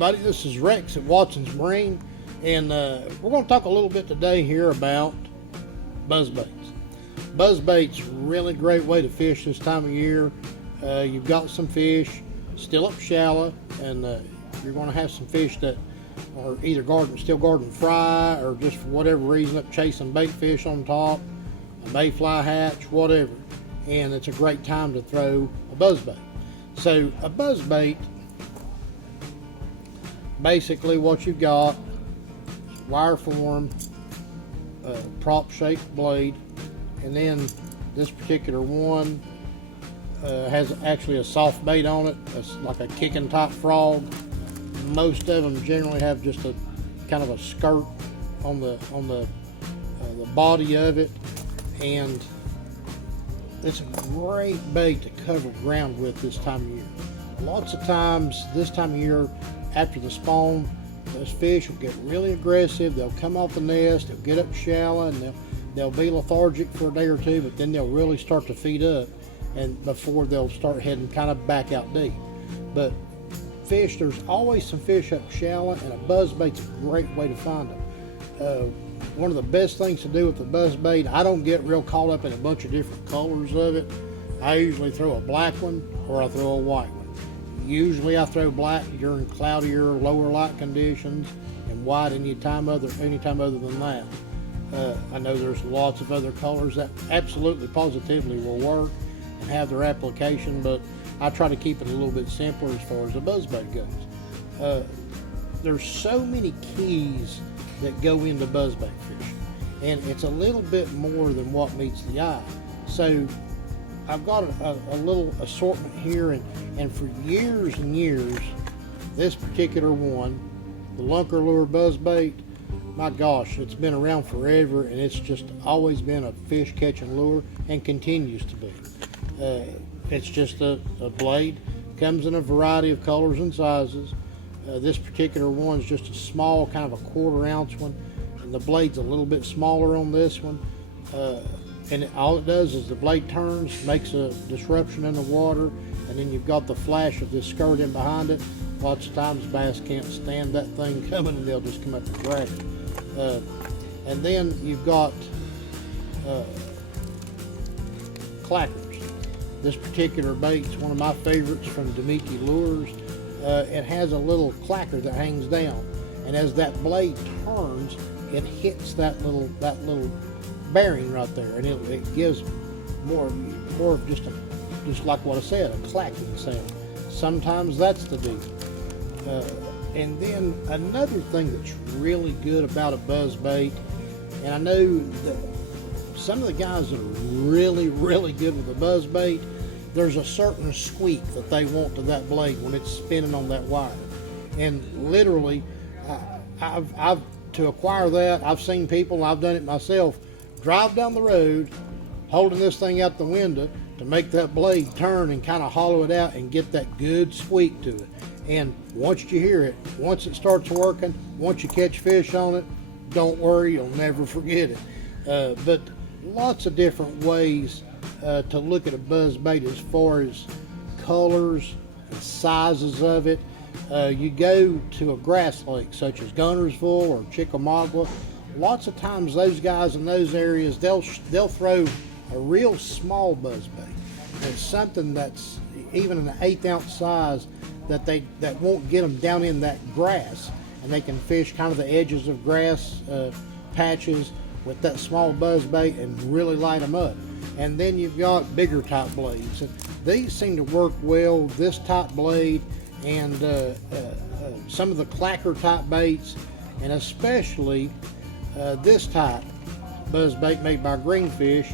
everybody, this is Rex at Watson's Marine, and we're going to talk a little bit today here about BuzzBaits. BuzzBaits, really great way to fish this time of year. You've got some fish still up shallow, and you're going to have some fish that are either still garden fry, or just for whatever reason up chasing bait fish on top, a mayfly hatch, whatever. And it's a great time to throw a buzzbait. So a buzzbait, basically what you've got, wire form, prop shaped blade, and then this particular one has actually a soft bait on it. It's like a kicking type frog. Most of them generally have just a kind of a skirt on the body of it, and it's a great bait to cover ground with this time of year. Lots of times this time of year, after the spawn, those fish will get really aggressive. They'll come off the nest, they'll get up shallow, and they'll be lethargic for a day or two, but then they'll really start to feed up, and before they'll start heading kind of back out deep. But there's always some fish up shallow, and a buzzbait's a great way to find them. One of the best things to do with the buzzbait, I don't get real caught up in a bunch of different colors of it. I usually throw a black one or I throw a white one. Usually I throw black during cloudier, lower light conditions, and white anytime other than that. I know there's lots of other colors that absolutely positively will work and have their application, but I try to keep it a little bit simpler as far as the buzzbait goes. There's so many keys that go into buzzbait fishing, and it's a little bit more than what meets the eye. So I've got a little assortment here, and for years and years, this particular one, the Lunker Lure buzzbait, my gosh, it's been around forever, and it's just always been a fish catching lure and continues to be. It's just a blade, comes in a variety of colors and sizes. This particular one's just a small, kind of a 1/4 ounce one, and the blade's a little bit smaller on this one. And all it does is the blade turns, makes a disruption in the water, and then you've got the flash of this skirt in behind it. Lots of times bass can't stand that thing coming, and they'll just come up and grab it. And then you've got clackers. This particular bait's one of my favorites from Weekly Lures. It has a little clacker that hangs down, and as that blade turns, it hits that little bearing right there, and it gives more of just like what I said, a clacking sound. Sometimes that's the deal. And then another thing that's really good about a buzzbait, and I know that some of the guys that are really, really good with a buzzbait, there's a certain squeak that they want to that blade when it's spinning on that wire. And literally, I've to acquire that, I've seen people, I've done it myself, drive down the road holding this thing out the window to make that blade turn and kind of hollow it out and get that good squeak to it. And once you hear it, once it starts working, once you catch fish on it, don't worry, you'll never forget it. But lots of different ways to look at a buzzbait as far as colors and sizes of it. You go to a grass lake such as Guntersville or Chickamauga, lots of times those guys in those areas, they'll throw a real small buzzbait. It's something that's even an 1/8 ounce size that won't get them down in that grass, and they can fish kind of the edges of grass patches with that small buzzbait and really light them up. And then you've got bigger type blades. These seem to work well, this type blade and some of the clacker type baits, and especially this type buzzbait made by Greenfish,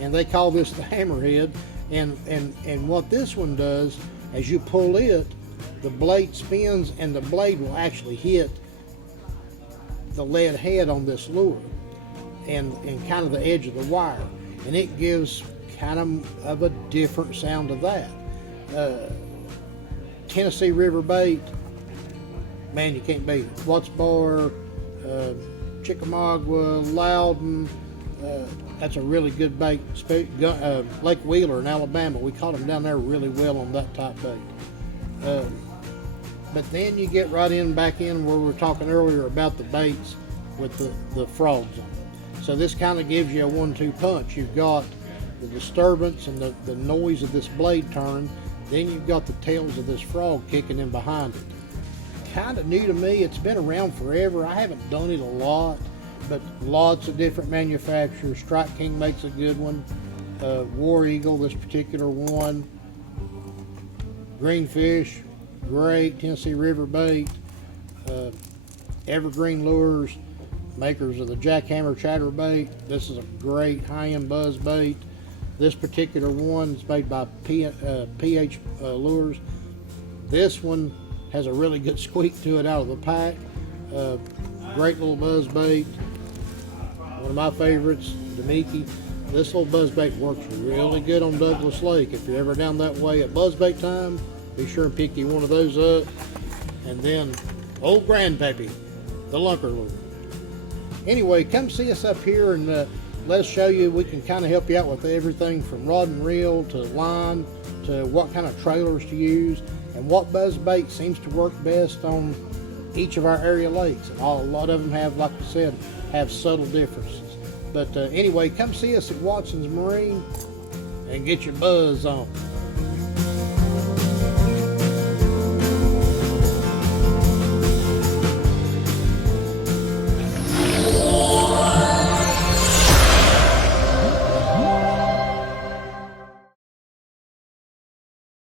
and they call this the hammerhead. And what this one does, as you pull it, the blade spins and the blade will actually hit the lead head on this lure and kind of the edge of the wire, and it gives kind of a different sound to that. Tennessee River bait, man, you can't beat it. Watts Bar, Chickamauga, Loudon, that's a really good bait. Lake Wheeler in Alabama, we caught them down there really well on that type bait. But then you get right in back in where we were talking earlier about the baits with the frogs on them. So this kind of gives you a 1-2 punch. You've got the disturbance and the noise of this blade turn, then you've got the tails of this frog kicking in behind it. Kind of new to me. It's been around forever. I haven't done it a lot, but lots of different manufacturers. Strike King makes a good one. War Eagle, this particular one. Greenfish, great. Tennessee River Bait. Evergreen Lures, makers of the Jackhammer Chatterbait. This is a great high-end buzz bait. This particular one is made by PH Lures. This one has a really good squeak to it out of the pack. Great little buzz bait. One of my favorites, Demiki. This little buzz bait works really good on Douglas Lake. If you're ever down that way at buzz bait time, be sure and pick you one of those up. And then old Grandpappy, the Lunker Lure. Anyway, come see us up here and let us show you. We can kind of help you out with everything from rod and reel to line to what kind of trailers to use and what buzz bait seems to work best on each of our area lakes. And a lot of them have, like I said, have subtle differences. But anyway, come see us at Watson's Marine and get your buzz on.